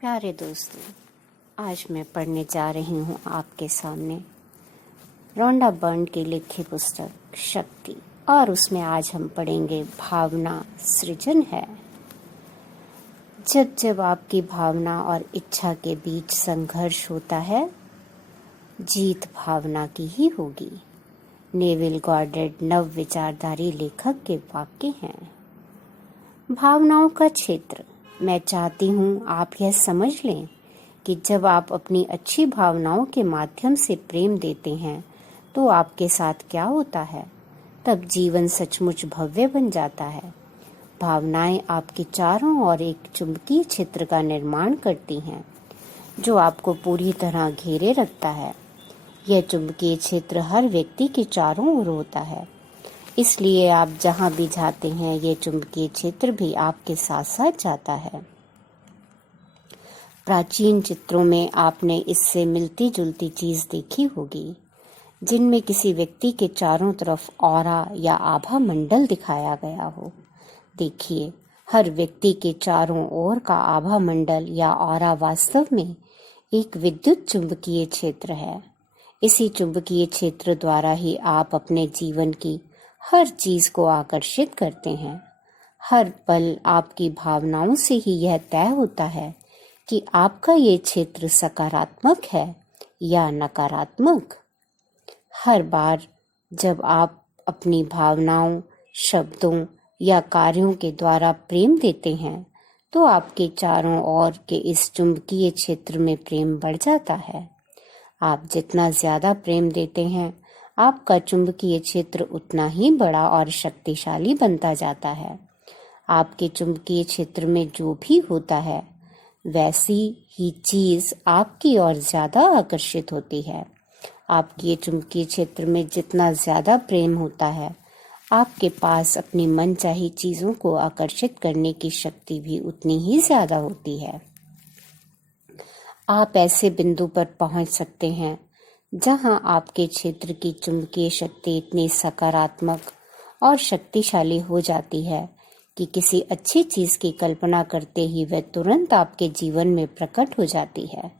प्यारे दोस्तों, आज मैं पढ़ने जा रही हूँ आपके सामने रोंडा बर्न की लिखी पुस्तक शक्ति। और उसमें आज हम पढ़ेंगे भावना सृजन है। जब जब आपकी भावना और इच्छा के बीच संघर्ष होता है, जीत भावना की ही होगी। नेविल गॉर्डन नव विचारधारी लेखक के वाक्य हैं। भावनाओं का क्षेत्र। मैं चाहती हूँ आप यह समझ लें कि जब आप अपनी अच्छी भावनाओं के माध्यम से प्रेम देते हैं तो आपके साथ क्या होता है। तब जीवन सचमुच भव्य बन जाता है। भावनाएं आपके चारों ओर एक चुंबकीय क्षेत्र का निर्माण करती हैं जो आपको पूरी तरह घेरे रखता है। यह चुंबकीय क्षेत्र हर व्यक्ति के चारों ओर होता है, इसलिए आप जहां भी जाते हैं ये चुंबकीय क्षेत्र भी आपके साथ साथ जाता है। प्राचीन चित्रों में आपने इससे मिलती जुलती चीज देखी होगी, जिनमें किसी व्यक्ति के चारों तरफ ऑरा या आभा मंडल दिखाया गया हो। देखिए, हर व्यक्ति के चारों ओर का आभा मंडल या ऑरा वास्तव में एक विद्युत चुंबकीय क्षेत्र है। इसी चुंबकीय क्षेत्र द्वारा ही आप अपने जीवन की हर चीज को आकर्षित करते हैं। हर पल आपकी भावनाओं से ही यह तय होता है कि आपका ये क्षेत्र सकारात्मक है या नकारात्मक। हर बार जब आप अपनी भावनाओं, शब्दों या कार्यों के द्वारा प्रेम देते हैं तो आपके चारों ओर के इस चुंबकीय क्षेत्र में प्रेम बढ़ जाता है। आप जितना ज्यादा प्रेम देते हैं, आपका चुंबकीय क्षेत्र उतना ही बड़ा और शक्तिशाली बनता जाता है। आपके चुंबकीय क्षेत्र में जो भी होता है, वैसी ही चीज आपकी ओर ज्यादा आकर्षित होती है। आपके चुंबकीय क्षेत्र में जितना ज्यादा प्रेम होता है, आपके पास अपनी मनचाही चीजों को आकर्षित करने की शक्ति भी उतनी ही ज्यादा होती है। आप ऐसे बिंदु पर पहुंच सकते हैं जहां आपके क्षेत्र की चुंबकीय शक्ति इतनी सकारात्मक और शक्तिशाली हो जाती है कि किसी अच्छी चीज की कल्पना करते ही वह तुरंत आपके जीवन में प्रकट हो जाती है।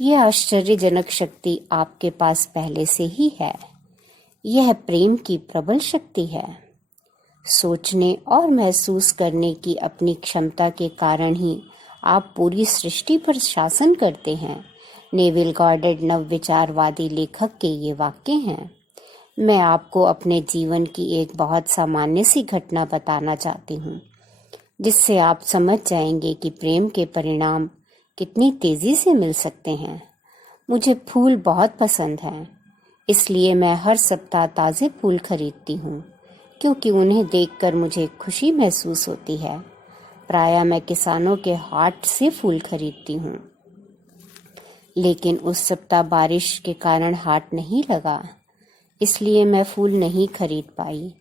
यह आश्चर्यजनक शक्ति आपके पास पहले से ही है। यह प्रेम की प्रबल शक्ति है। सोचने और महसूस करने की अपनी क्षमता के कारण ही आप पूरी सृष्टि पर शासन करते हैं। नेविल गॉर्डन नवविचारवादी लेखक के ये वाक्य हैं। मैं आपको अपने जीवन की एक बहुत सामान्य सी घटना बताना चाहती हूँ, जिससे आप समझ जाएंगे कि प्रेम के परिणाम कितनी तेजी से मिल सकते हैं। मुझे फूल बहुत पसंद हैं, इसलिए मैं हर सप्ताह ताज़े फूल खरीदती हूँ, क्योंकि उन्हें देखकर मुझे खुशी महसूस होती है। प्रायः मैं किसानों के हाट से फूल खरीदती हूँ, लेकिन उस सप्ताह बारिश के कारण हाट नहीं लगा, इसलिए मैं फूल नहीं खरीद पाई।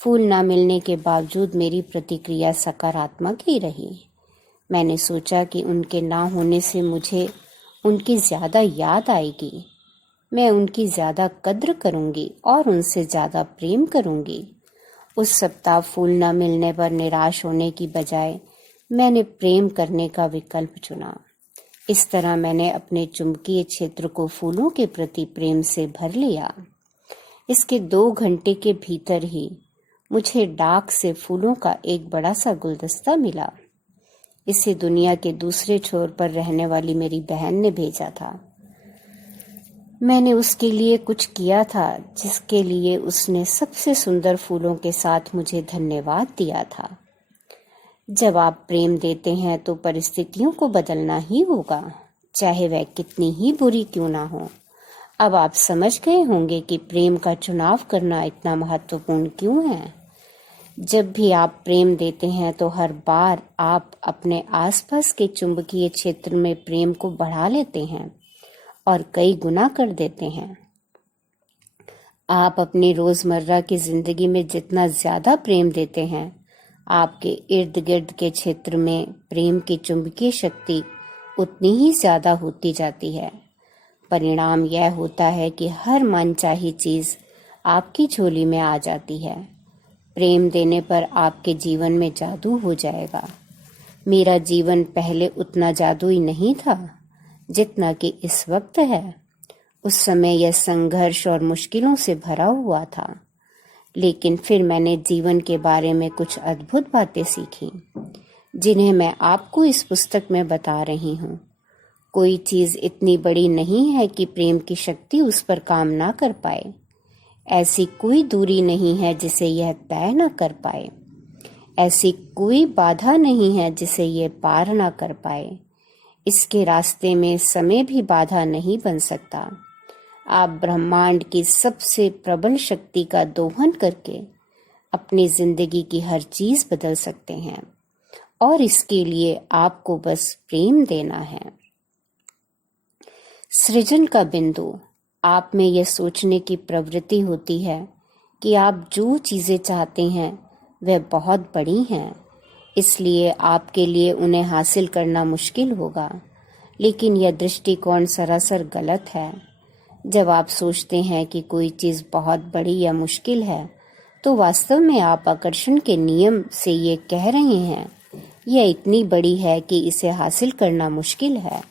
फूल ना मिलने के बावजूद मेरी प्रतिक्रिया सकारात्मक ही रही। मैंने सोचा कि उनके ना होने से मुझे उनकी ज़्यादा याद आएगी। मैं उनकी ज़्यादा कद्र करूँगी और उनसे ज़्यादा प्रेम करूँगी। उस सप्ताह फूल न मिलने पर निराश होने की बजाय मैंने प्रेम करने का विकल्प चुना। इस तरह मैंने अपने चुंबकीय क्षेत्र को फूलों के प्रति प्रेम से भर लिया। इसके 2 घंटे के भीतर ही मुझे डाक से फूलों का एक बड़ा सा गुलदस्ता मिला। इसे दुनिया के दूसरे छोर पर रहने वाली मेरी बहन ने भेजा था। मैंने उसके लिए कुछ किया था जिसके लिए उसने सबसे सुंदर फूलों के साथ मुझे धन्यवाद दिया था। जब आप प्रेम देते हैं तो परिस्थितियों को बदलना ही होगा, चाहे वह कितनी ही बुरी क्यों ना हो। अब आप समझ गए होंगे कि प्रेम का चुनाव करना इतना महत्वपूर्ण क्यों है। जब भी आप प्रेम देते हैं तो हर बार आप अपने आसपास के चुंबकीय क्षेत्र में प्रेम को बढ़ा लेते हैं और कई गुना कर देते हैं। आप अपनी रोजमर्रा की जिंदगी में जितना ज्यादा प्रेम देते हैं, आपके इर्द गिर्द के क्षेत्र में प्रेम की चुंबकीय शक्ति उतनी ही ज्यादा होती जाती है। परिणाम यह होता है कि हर मनचाही चीज आपकी झोली में आ जाती है। प्रेम देने पर आपके जीवन में जादू हो जाएगा। मेरा जीवन पहले उतना जादुई नहीं था जितना कि इस वक्त है। उस समय यह संघर्ष और मुश्किलों से भरा हुआ था, लेकिन फिर मैंने जीवन के बारे में कुछ अद्भुत बातें सीखी, जिन्हें मैं आपको इस पुस्तक में बता रही हूँ। कोई चीज इतनी बड़ी नहीं है कि प्रेम की शक्ति उस पर काम ना कर पाए। ऐसी कोई दूरी नहीं है जिसे यह तय न कर पाए। ऐसी कोई बाधा नहीं है जिसे यह पार ना कर पाए। इसके रास्ते में समय भी बाधा नहीं बन सकता। आप ब्रह्मांड की सबसे प्रबल शक्ति का दोहन करके अपनी जिंदगी की हर चीज बदल सकते हैं, और इसके लिए आपको बस प्रेम देना है। सृजन का बिंदु। आप में यह सोचने की प्रवृत्ति होती है कि आप जो चीजें चाहते हैं वह बहुत बड़ी हैं, इसलिए आपके लिए उन्हें हासिल करना मुश्किल होगा। लेकिन यह दृष्टिकोण सरासर गलत है। जब आप सोचते हैं कि कोई चीज बहुत बड़ी या मुश्किल है, तो वास्तव में आप आकर्षण के नियम से ये कह रहे हैं, यह इतनी बड़ी है कि इसे हासिल करना मुश्किल है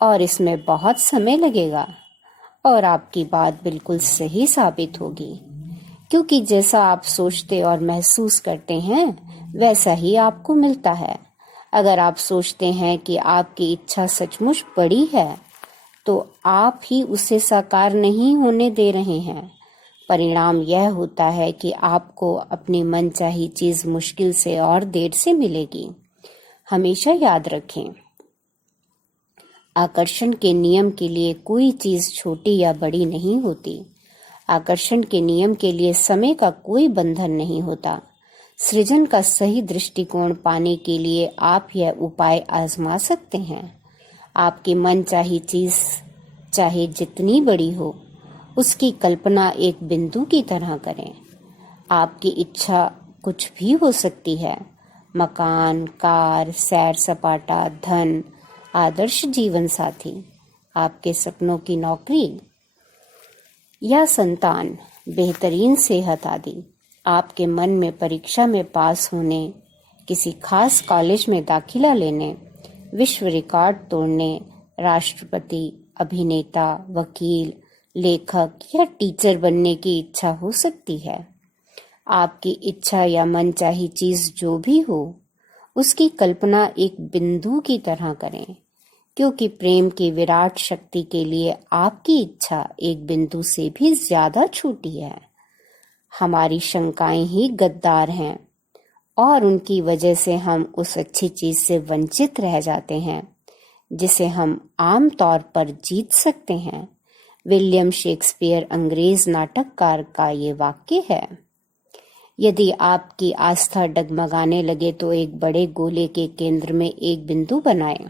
और इसमें बहुत समय लगेगा। और आपकी बात बिल्कुल सही साबित होगी, क्योंकि जैसा आप सोचते और महसूस करते हैं वैसा ही आपको मिलता है। अगर आप सोचते हैं कि आपकी इच्छा सचमुच बड़ी है, तो आप ही उसे साकार नहीं होने दे रहे हैं। परिणाम यह होता है कि आपको अपनी मनचाही चीज मुश्किल से और देर से मिलेगी। हमेशा याद रखें, आकर्षण के नियम के लिए कोई चीज छोटी या बड़ी नहीं होती। आकर्षण के नियम के लिए समय का कोई बंधन नहीं होता। सृजन का सही दृष्टिकोण पाने के लिए आप यह उपाय आजमा सकते हैं। आपकी मनचाही चीज चाहे जितनी बड़ी हो, उसकी कल्पना एक बिंदु की तरह करें। आपकी इच्छा कुछ भी हो सकती है। मकान, कार, सैर सपाटा, धन, आदर्श जीवन साथी, आपके सपनों की नौकरी या संतान, बेहतरीन सेहत आदि। आपके मन में परीक्षा में पास होने, किसी खास कॉलेज में दाखिला लेने, विश्व रिकॉर्ड तोड़ने, राष्ट्रपति, अभिनेता, वकील, लेखक या टीचर बनने की इच्छा हो सकती है। आपकी इच्छा या मनचाही चीज जो भी हो, उसकी कल्पना एक बिंदु की तरह करें, क्योंकि प्रेम की विराट शक्ति के लिए आपकी इच्छा एक बिंदु से भी ज्यादा छोटी है। हमारी शंकाएं ही गद्दार हैं, और उनकी वजह से हम उस अच्छी चीज से वंचित रह जाते हैं जिसे हम आम तौर पर जीत सकते हैं। विलियम शेक्सपियर अंग्रेज नाटककार का ये वाक्य है। यदि आपकी आस्था डगमगाने लगे तो एक बड़े गोले के केंद्र में एक बिंदु बनाएं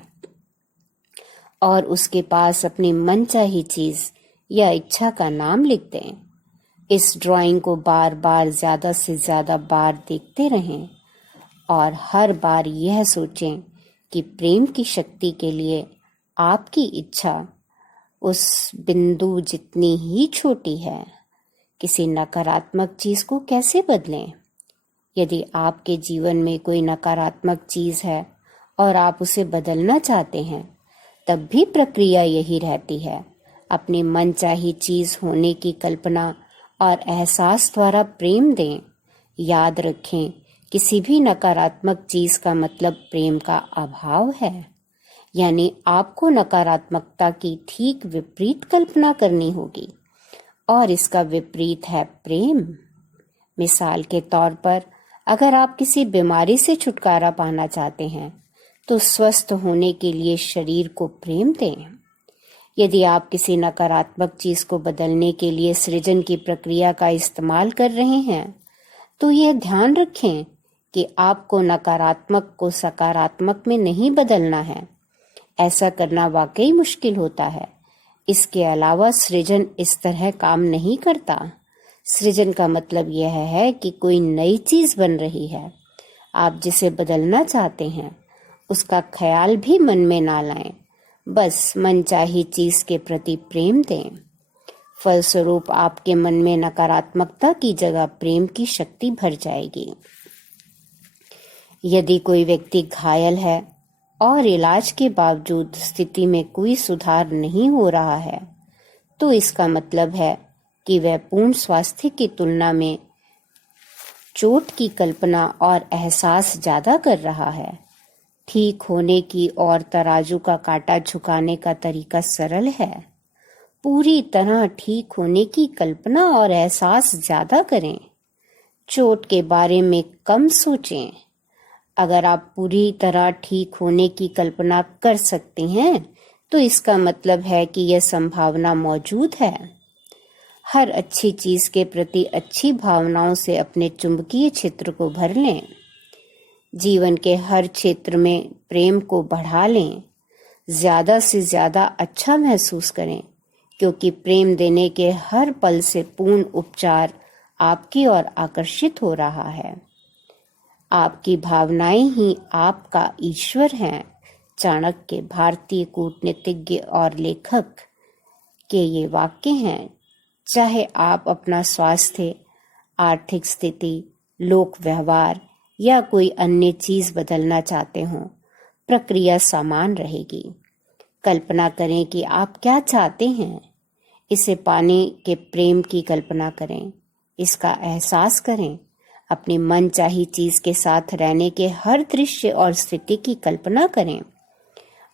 और उसके पास अपनी मनचाही चीज या इच्छा का नाम लिख दें। इस ड्राइंग को बार बार ज्यादा से ज्यादा बार देखते रहें और हर बार यह सोचें कि प्रेम की शक्ति के लिए आपकी इच्छा उस बिंदु जितनी ही छोटी है। किसी नकारात्मक चीज को कैसे बदलें? यदि आपके जीवन में कोई नकारात्मक चीज है और आप उसे बदलना चाहते हैं, तब भी प्रक्रिया यही रहती है। अपनी मनचाही चीज होने की कल्पना और एहसास द्वारा प्रेम दें। याद रखें, किसी भी नकारात्मक चीज का मतलब प्रेम का अभाव है, यानी आपको नकारात्मकता की ठीक विपरीत कल्पना करनी होगी, और इसका विपरीत है प्रेम। मिसाल के तौर पर, अगर आप किसी बीमारी से छुटकारा पाना चाहते हैं, तो स्वस्थ होने के लिए शरीर को प्रेम दें। यदि आप किसी नकारात्मक चीज को बदलने के लिए सृजन की प्रक्रिया का इस्तेमाल कर रहे हैं, तो यह ध्यान रखें कि आपको नकारात्मक को सकारात्मक में नहीं बदलना है। ऐसा करना वाकई मुश्किल होता है। इसके अलावा सृजन इस तरह काम नहीं करता। सृजन का मतलब यह है कि कोई नई चीज बन रही है। आप जिसे बदलना चाहते हैं, उसका ख्याल भी मन में ना लाएं। बस मनचाही चीज के प्रति प्रेम दें। फलस्वरूप आपके मन में नकारात्मकता की जगह प्रेम की शक्ति भर जाएगी। यदि कोई व्यक्ति घायल है और इलाज के बावजूद स्थिति में कोई सुधार नहीं हो रहा है, तो इसका मतलब है कि वह पूर्ण स्वास्थ्य की तुलना में चोट की कल्पना और एहसास ज्यादा कर रहा है। ठीक होने की और तराजू का कांटा झुकाने का तरीका सरल है। पूरी तरह ठीक होने की कल्पना और एहसास ज्यादा करें। चोट के बारे में कम सोचें। अगर आप पूरी तरह ठीक होने की कल्पना कर सकते हैं, तो इसका मतलब है कि यह संभावना मौजूद है। हर अच्छी चीज के प्रति अच्छी भावनाओं से अपने चुंबकीय क्षेत्र को भर लें। जीवन के हर क्षेत्र में प्रेम को बढ़ा लें। ज्यादा से ज्यादा अच्छा महसूस करें, क्योंकि प्रेम देने के हर पल से पूर्ण उपचार आपकी ओर आकर्षित हो रहा है। आपकी भावनाएं ही आपका ईश्वर हैं। चाणक्य, भारतीय कूटनीतिज्ञ और लेखक के ये वाक्य हैं। चाहे आप अपना स्वास्थ्य, आर्थिक स्थिति, लोक व्यवहार या कोई अन्य चीज बदलना चाहते हो, प्रक्रिया समान रहेगी। कल्पना करें कि आप क्या चाहते हैं। इसे पाने के प्रेम की कल्पना करें। इसका एहसास करें। अपनी मनचाही चीज के साथ रहने के हर दृश्य और स्थिति की कल्पना करें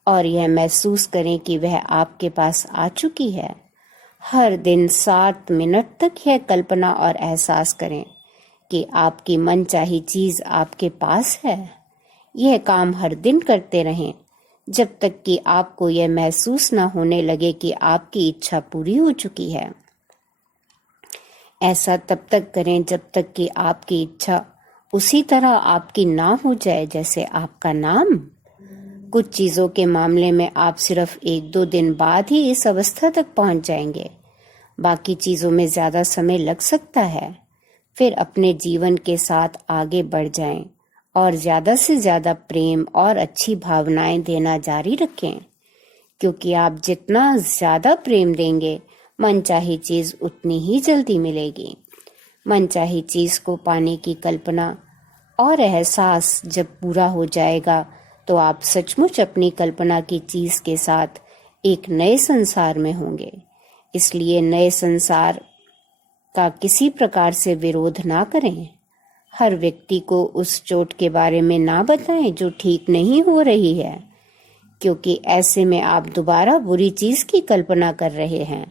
और यह महसूस करें कि वह आपके पास आ चुकी है। हर दिन 7 मिनट तक यह कल्पना और एहसास करें कि आपकी मनचाही चीज आपके पास है। यह काम हर दिन करते रहें, जब तक कि आपको यह महसूस न होने लगे कि आपकी इच्छा पूरी हो चुकी है। ऐसा तब तक करें जब तक कि आपकी इच्छा उसी तरह आपकी ना हो जाए जैसे आपका नाम। कुछ चीजों के मामले में आप सिर्फ 1-2 दिन बाद ही इस अवस्था तक पहुंच जाएंगे। बाकी चीजों में ज्यादा समय लग सकता है। फिर अपने जीवन के साथ आगे बढ़ जाएं और ज्यादा से ज्यादा प्रेम और अच्छी भावनाएं देना जारी रखें, क्योंकि आप जितना ज्यादा प्रेम देंगे, मनचाही चीज उतनी ही जल्दी मिलेगी। मनचाही चीज को पाने की कल्पना और एहसास जब पूरा हो जाएगा, तो आप सचमुच अपनी कल्पना की चीज के साथ एक नए संसार में होंगे। इसलिए नए संसार का किसी प्रकार से विरोध ना करें। हर व्यक्ति को उस चोट के बारे में ना बताएं जो ठीक नहीं हो रही है, क्योंकि ऐसे में आप दोबारा बुरी चीज की कल्पना कर रहे हैं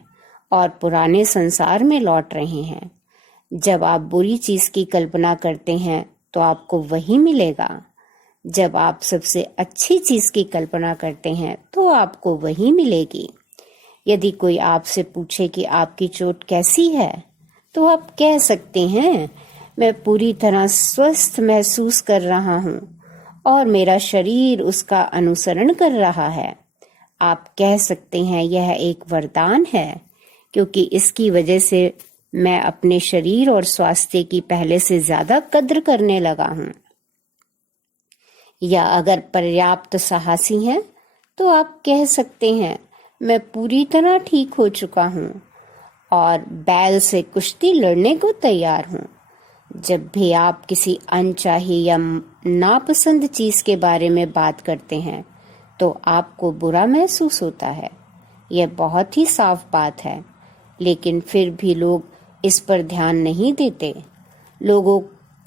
और पुराने संसार में लौट रहे हैं। जब आप बुरी चीज की कल्पना करते हैं, तो आपको वही मिलेगा। जब आप सबसे अच्छी चीज की कल्पना करते हैं, तो आपको वही मिलेगी। यदि कोई आपसे पूछे कि आपकी चोट कैसी है, तो आप कह सकते हैं, मैं पूरी तरह स्वस्थ महसूस कर रहा हूँ और मेरा शरीर उसका अनुसरण कर रहा है। आप कह सकते हैं, यह एक वरदान है, क्योंकि इसकी वजह से मैं अपने शरीर और स्वास्थ्य की पहले से ज्यादा कद्र करने लगा हूँ। या अगर पर्याप्त साहसी हैं, तो आप कह सकते हैं, मैं पूरी तरह ठीक हो चुका हूँ और बैल से कुश्ती लड़ने को तैयार हूँ। जब भी आप किसी अनचाही या नापसंद चीज के बारे में बात करते हैं, तो आपको बुरा महसूस होता है। यह बहुत ही साफ बात है, लेकिन फिर भी लोग इस पर ध्यान नहीं देते। लोगों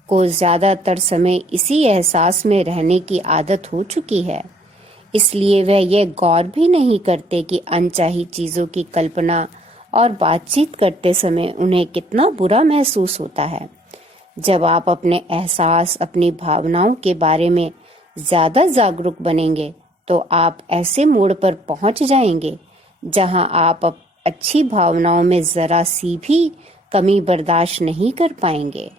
को ज्यादातर समय इसी एहसास में रहने की आदत हो चुकी है, इसलिए वह यह गौर भी नहीं करते कि अनचाही चीजों की कल्पना और बातचीत करते समय उन्हें कितना बुरा महसूस होता है। जब आप अपने एहसास, अपनी भावनाओं के बारे में ज्यादा जागरूक बनेंगे, तो आप ऐसे मोड़ पर पहुंच जाएंगे जहां आप अच्छी भावनाओं में जरा सी भी कमी बर्दाश्त नहीं कर पाएंगे।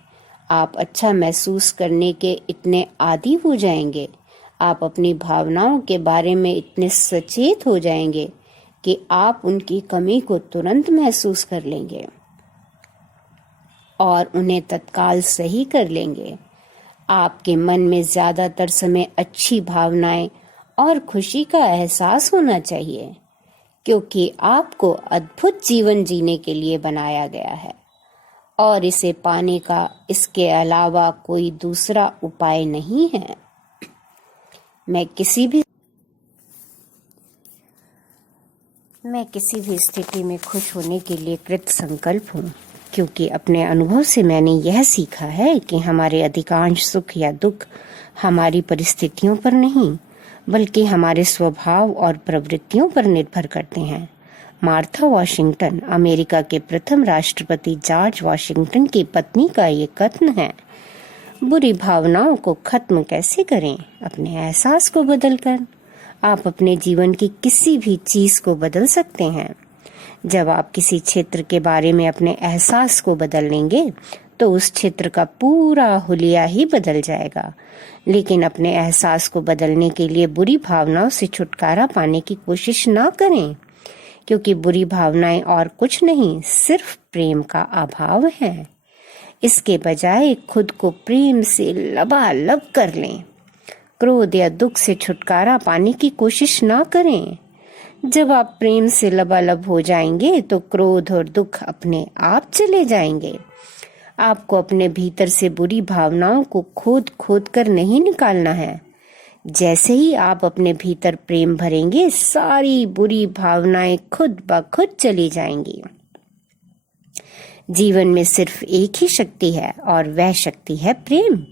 आप अच्छा महसूस करने के इतने आदी हो जाएंगे, आप अपनी भावनाओं के बारे में इतने सचेत हो जाएंगे कि आप उनकी कमी को तुरंत महसूस कर लेंगे और उन्हें तत्काल सही कर लेंगे। आपके मन में ज्यादातर समय अच्छी भावनाएं और खुशी का एहसास होना चाहिए, क्योंकि आपको अद्भुत जीवन जीने के लिए बनाया गया है और इसे पाने का इसके अलावा कोई दूसरा उपाय नहीं है। मैं किसी भी स्थिति में खुश होने के लिए कृत संकल्प हूँ, क्योंकि अपने अनुभव से मैंने यह सीखा है कि हमारे अधिकांश सुख या दुख हमारी परिस्थितियों पर नहीं, बल्कि हमारे स्वभाव और प्रवृत्तियों पर निर्भर करते हैं। मार्था वॉशिंगटन, अमेरिका के प्रथम राष्ट्रपति जॉर्ज वॉशिंगटन की पत्नी का ये कथन है। बुरी भावनाओं को खत्म कैसे करें? अपने एहसास को बदलकर। आप अपने जीवन की किसी भी चीज को बदल सकते हैं। जब आप किसी क्षेत्र के बारे में अपने एहसास को बदल लेंगे तो उस क्षेत्र का पूरा हुलिया ही बदल जाएगा। लेकिन अपने एहसास को बदलने के लिए बुरी भावनाओं से छुटकारा पाने की कोशिश ना करें, क्योंकि बुरी भावनाएं और कुछ नहीं, सिर्फ प्रेम का अभाव है। इसके बजाय खुद को प्रेम से लबालब कर लें। क्रोध या दुख से छुटकारा पाने की कोशिश ना करें। जब आप प्रेम से लबालब हो जाएंगे तो क्रोध और दुख अपने आप चले जाएंगे। आपको अपने भीतर से बुरी भावनाओं को खोद खोद कर नहीं निकालना है। जैसे ही आप अपने भीतर प्रेम भरेंगे, सारी बुरी भावनाएं खुद ब खुद चली जाएंगी। जीवन में सिर्फ एक ही शक्ति है और वह शक्ति है प्रेम।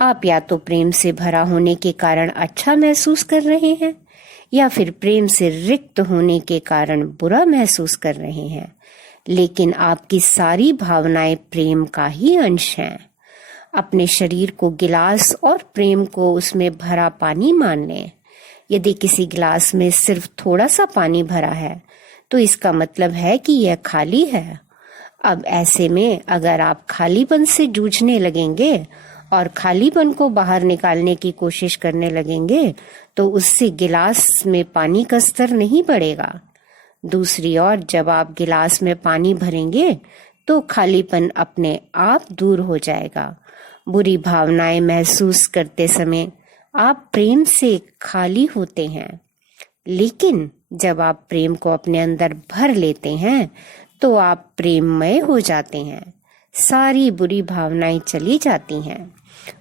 आप या तो प्रेम से भरा होने के कारण अच्छा महसूस कर रहे हैं, या फिर प्रेम से रिक्त होने के कारण बुरा महसूस कर रहे हैं। लेकिन आपकी सारी भावनाएं प्रेम का ही अंश हैं। अपने शरीर को गिलास और प्रेम को उसमें भरा पानी मान लें। यदि किसी गिलास में सिर्फ थोड़ा सा पानी भरा है तो इसका मतलब है कि यह खाली है। अब ऐसे में अगर आप खालीपन से जूझने लगेंगे और खालीपन को बाहर निकालने की कोशिश करने लगेंगे तो उससे गिलास में पानी का स्तर नहीं बढ़ेगा। दूसरी ओर जब आप गिलास में पानी भरेंगे तो खालीपन अपने आप दूर हो जाएगा। बुरी भावनाएं महसूस करते समय आप प्रेम से खाली होते हैं, लेकिन जब आप प्रेम को अपने अंदर भर लेते हैं तो आप प्रेममय हो जाते हैं। सारी बुरी भावनाएं चली जाती हैं।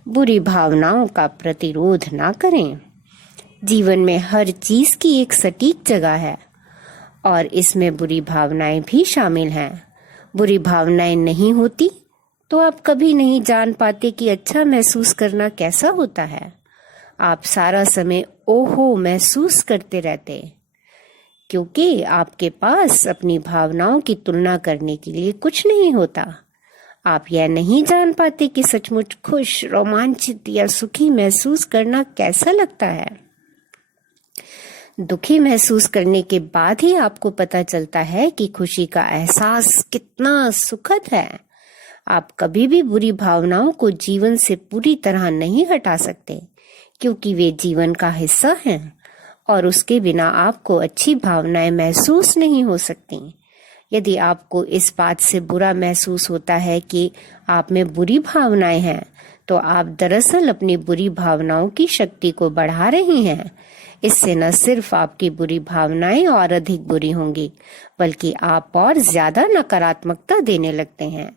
बुरी भावनाओं का प्रतिरोध ना करें। जीवन में हर चीज की एक सटीक जगह है और इसमें बुरी भावनाएं भी शामिल हैं। बुरी भावनाएं नहीं होती तो आप कभी नहीं जान पाते कि अच्छा महसूस करना कैसा होता है। आप सारा समय ओहो महसूस करते रहते, क्योंकि आपके पास अपनी भावनाओं की तुलना करने के लिए कुछ नहीं होता। आप यह नहीं जान पाते कि सचमुच खुश, रोमांचित या सुखी महसूस करना कैसा लगता है। दुखी महसूस करने के बाद ही आपको पता चलता है कि खुशी का एहसास कितना सुखद है। आप कभी भी बुरी भावनाओं को जीवन से पूरी तरह नहीं हटा सकते, क्योंकि वे जीवन का हिस्सा हैं और उसके बिना आपको अच्छी भावनाएं महसूस नहीं हो सकती। यदि आपको इस बात से बुरा महसूस होता है कि आप में बुरी भावनाएं हैं, तो आप दरअसल अपनी बुरी भावनाओं की शक्ति को बढ़ा रहे हैं। इससे न सिर्फ आपकी बुरी भावनाएं और अधिक बुरी होंगी, बल्कि आप और ज्यादा नकारात्मकता देने लगते हैं।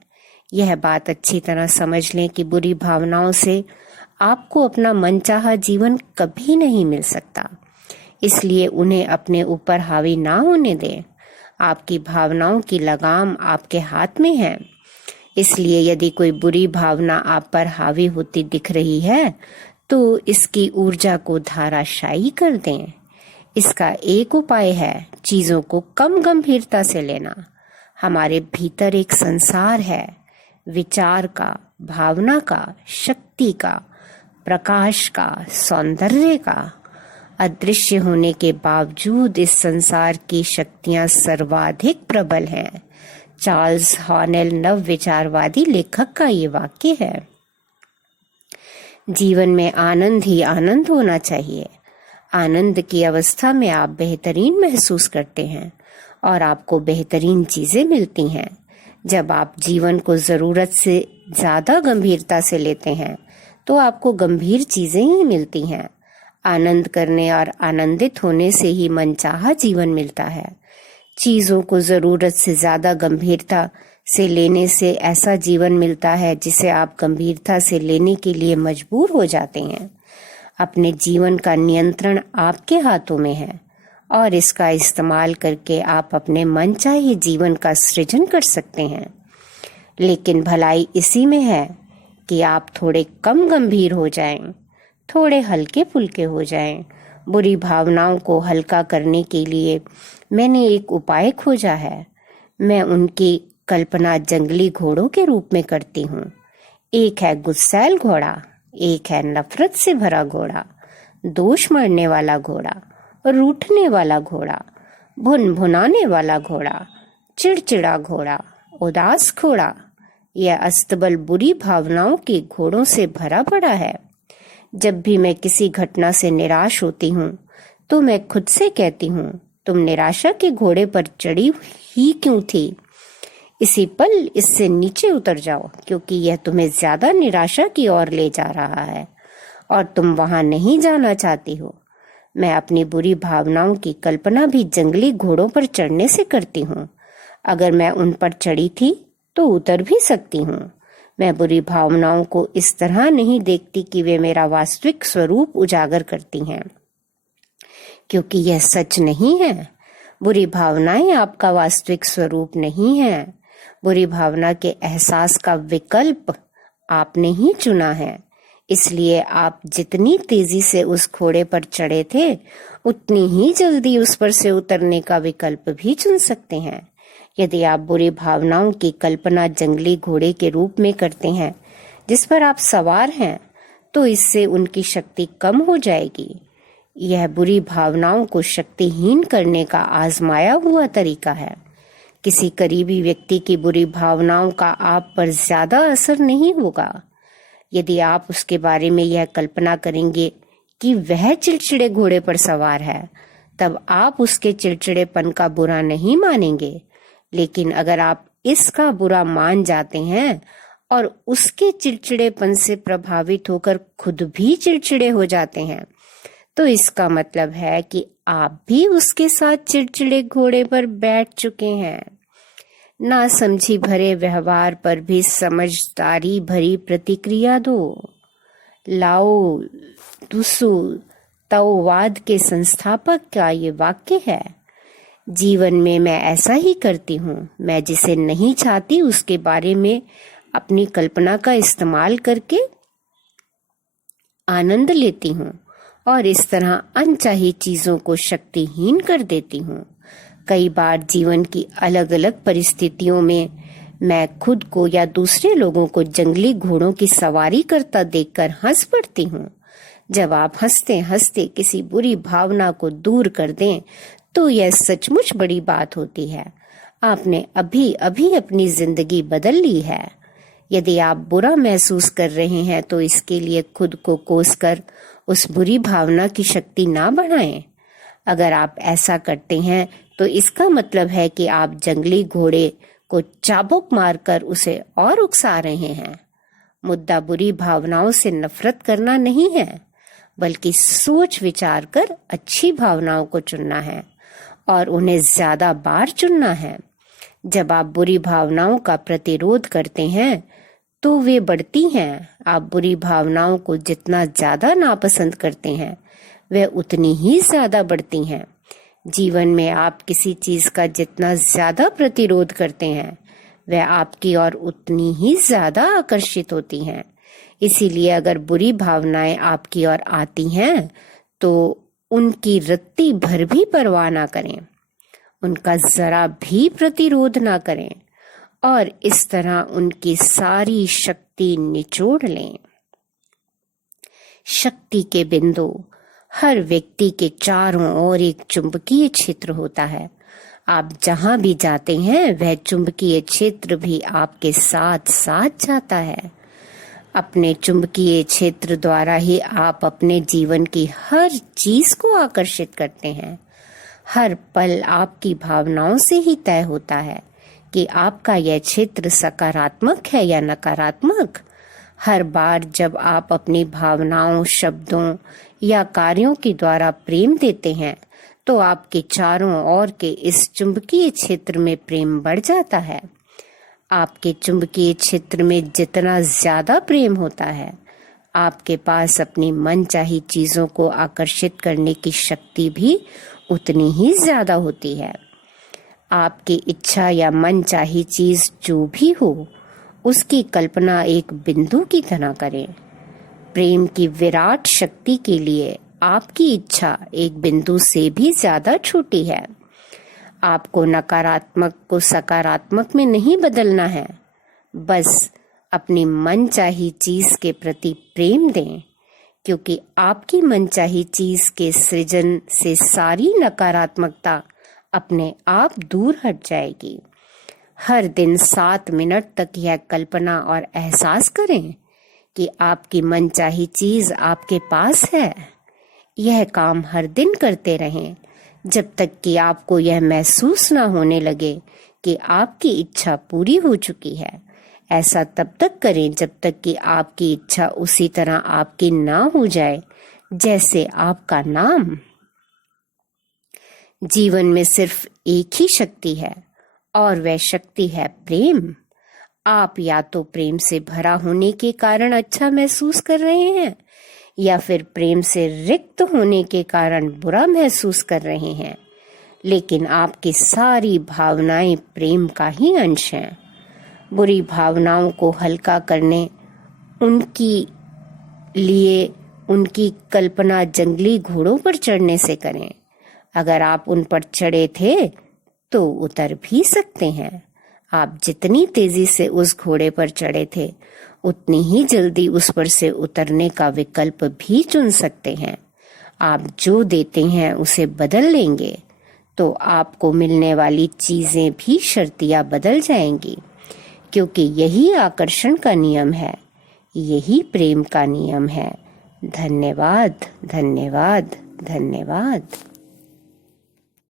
यह बात अच्छी तरह समझ लें कि बुरी भावनाओं से आपको अपना मनचाहा जीवन कभी नहीं मिल सकता। इसलिए उन्हें अपने ऊपर हावी ना होने दें। आपकी भावनाओं की लगाम आपके हाथ में है। इसलिए यदि कोई बुरी भावना आप पर हावी होती दिख रही है तो इसकी ऊर्जा को धाराशायी कर दें। इसका एक उपाय है चीजों को कम गंभीरता से लेना। हमारे भीतर एक संसार है, विचार का, भावना का, शक्ति का, प्रकाश का, सौंदर्य का। अदृश्य होने के बावजूद इस संसार की शक्तियां सर्वाधिक प्रबल हैं। चार्ल्स हॉनेल नव विचारवादी लेखक का ये वाक्य है। जीवन में आनंद ही आनंद होना चाहिए। आनंद की अवस्था में आप बेहतरीन महसूस करते हैं और आपको बेहतरीन चीजें मिलती हैं। जब आप जीवन को जरूरत से ज्यादा गंभीरता से लेते हैं तो आपको गंभीर चीजें ही मिलती हैं। आनंद करने और आनंदित होने से ही मनचाहा जीवन मिलता है। चीजों को जरूरत से ज्यादा गंभीरता से लेने से ऐसा जीवन मिलता है जिसे आप गंभीरता से लेने के लिए मजबूर हो जाते हैं। अपने जीवन का नियंत्रण आपके हाथों में है और इसका इस्तेमाल करके आप अपने मनचाहे जीवन का सृजन कर सकते हैं। लेकिन भलाई इसी में है कि आप थोड़े कम गंभीर हो जाएं, थोड़े हल्के फुल्के हो जाएं। बुरी भावनाओं को हल्का करने के लिए मैंने एक उपाय खोजा है। मैं उनकी कल्पना जंगली घोड़ों के रूप में करती हूँ। एक है गुस्सैल घोड़ा, एक है नफरत से भरा घोड़ा, दोष मरने वाला घोड़ा, रूठने वाला घोड़ा, भुन भुनाने वाला घोड़ा, चिड़चिड़ा घोड़ा, उदास घोड़ा। यह अस्तबल बुरी भावनाओं के घोड़ों से भरा पड़ा है। जब भी मैं किसी घटना से निराश होती हूँ तो मैं खुद से कहती हूँ, तुम निराशा के घोड़े पर चढ़ी ही क्यों थी? इसी पल इससे नीचे उतर जाओ, क्योंकि यह तुम्हें ज्यादा निराशा की ओर ले जा रहा है और तुम वहां नहीं जाना चाहती हो। मैं अपनी बुरी भावनाओं की कल्पना भी जंगली घोड़ों पर चढ़ने से करती हूँ। अगर मैं उन पर चढ़ी थी तो उतर भी सकती हूँ। मैं बुरी भावनाओं को इस तरह नहीं देखती कि वे मेरा वास्तविक स्वरूप उजागर करती हैं, क्योंकि यह सच नहीं है। बुरी भावनाएं आपका वास्तविक स्वरूप नहीं है। बुरी भावना के एहसास का विकल्प आपने ही चुना है। इसलिए आप जितनी तेजी से उस घोड़े पर चढ़े थे, उतनी ही जल्दी उस पर से उतरने का विकल्प भी चुन सकते हैं। यदि आप बुरी भावनाओं की कल्पना जंगली घोड़े के रूप में करते हैं जिस पर आप सवार हैं, तो इससे उनकी शक्ति कम हो जाएगी। यह बुरी भावनाओं को शक्तिहीन करने का आजमाया हुआ तरीका है। किसी करीबी व्यक्ति की बुरी भावनाओं का आप पर ज्यादा असर नहीं होगा। यदि आप उसके बारे में यह कल्पना करेंगे कि वह चिड़चिड़े घोड़े पर सवार है, तब आप उसके चिड़चिड़ेपन का बुरा नहीं मानेंगे। लेकिन अगर आप इसका बुरा मान जाते हैं और उसके चिड़चिड़ेपन से प्रभावित होकर खुद भी चिड़चिड़े हो जाते हैं, तो इसका मतलब है कि आप भी उसके साथ चिड़चिड़े घोड़े पर बैठ चुके हैं। ना समझी भरे व्यवहार पर भी समझदारी भरी प्रतिक्रिया दो। लाओ त्सु ताओवाद के संस्थापक का ये वाक्य है। जीवन में मैं ऐसा ही करती हूँ। मैं जिसे नहीं चाहती उसके बारे में अपनी कल्पना का इस्तेमाल करके आनंद लेती हूँ और इस तरह अनचाही चीजों को शक्तिहीन कर देती हूँ। कई बार जीवन की अलग अलग परिस्थितियों में मैं खुद को या दूसरे लोगों को जंगली घोड़ों की सवारी करता देखकर हंस पड़ती हूँ। जब आप हंसते हंसते किसी बुरी भावना को दूर कर दें, तो यह सचमुच बड़ी बात होती है। आपने अभी अभी अपनी जिंदगी बदल ली है। यदि आप बुरा महसूस कर रहे हैं तो इसके लिए खुद को कोसकर उस बुरी भावना की शक्ति ना बढ़ाएं। अगर आप ऐसा करते हैं तो इसका मतलब है कि आप जंगली घोड़े को चाबुक मारकर उसे और उकसा रहे हैं। मुद्दा बुरी भावनाओं से नफरत करना नहीं है, बल्कि सोच विचार कर अच्छी भावनाओं को चुनना है और उन्हें ज्यादा बार चुनना है। जब आप बुरी भावनाओं का प्रतिरोध करते हैं तो वे बढ़ती हैं। आप बुरी भावनाओं को जितना ज्यादा नापसंद करते हैं, वे उतनी ही ज्यादा बढ़ती हैं। जीवन में आप किसी चीज का जितना ज्यादा प्रतिरोध करते हैं, वह आपकी ओर उतनी ही ज्यादा आकर्षित होती हैं। इसीलिए अगर बुरी भावनाएं आपकी ओर आती हैं तो उनकी रत्ती भर भी परवाह ना करें, उनका जरा भी प्रतिरोध ना करें और इस तरह उनकी सारी शक्ति निचोड़ लें। शक्ति के बिंदु। हर व्यक्ति के चारों ओर एक चुंबकीय क्षेत्र होता है। आप जहां भी जाते हैं वह चुंबकीय क्षेत्र भी आपके साथ साथ जाता है। अपने चुंबकीय क्षेत्र द्वारा ही आप अपने जीवन की हर चीज को आकर्षित करते हैं। हर पल आपकी भावनाओं से ही तय होता है कि आपका यह क्षेत्र सकारात्मक है या नकारात्मक। हर बार जब आप अपनी भावनाओं, शब्दों या कार्यों के द्वारा प्रेम देते हैं, तो आपके चारों ओर के इस चुंबकीय क्षेत्र में प्रेम बढ़ जाता है। आपके चुंबकीय क्षेत्र में जितना ज्यादा प्रेम होता है, आपके पास अपनी मनचाही चीजों को आकर्षित करने की शक्ति भी उतनी ही ज्यादा होती है। आपकी इच्छा या मनचाही चीज जो भी हो, उसकी कल्पना एक बिंदु की तरह करें। प्रेम की विराट शक्ति के लिए आपकी इच्छा एक बिंदु से भी ज्यादा छोटी है। आपको नकारात्मक को सकारात्मक में नहीं बदलना है, बस अपनी मनचाही चीज के प्रति प्रेम दें, क्योंकि आपकी मनचाही चीज के सृजन से सारी नकारात्मकता अपने आप दूर हट जाएगी। हर दिन 7 मिनट तक यह कल्पना और एहसास करें कि आपकी मनचाही चीज आपके पास है। यह काम हर दिन करते रहें जब तक कि आपको यह महसूस न होने लगे कि आपकी इच्छा पूरी हो चुकी है। ऐसा तब तक करें जब तक कि आपकी इच्छा उसी तरह आपकी ना हो जाए जैसे आपका नाम। जीवन में सिर्फ एक ही शक्ति है और वह शक्ति है प्रेम। आप या तो प्रेम से भरा होने के कारण अच्छा महसूस कर रहे हैं या फिर प्रेम से रिक्त होने के कारण बुरा महसूस कर रहे हैं, लेकिन आपकी सारी भावनाएं प्रेम का ही अंश हैं। बुरी भावनाओं को हल्का करने उनकी लिए उनकी कल्पना जंगली घोड़ों पर चढ़ने से करें। अगर आप उन पर चढ़े थे तो उतर भी सकते हैं। आप जितनी तेजी से उस घोड़े पर चढ़े थे, उतनी ही जल्दी उस पर से उतरने का विकल्प भी चुन सकते हैं। आप जो देते हैं उसे बदल लेंगे तो आपको मिलने वाली चीजें भी शर्तियां बदल जाएंगी, क्योंकि यही आकर्षण का नियम है, यही प्रेम का नियम है। धन्यवाद, धन्यवाद, धन्यवाद।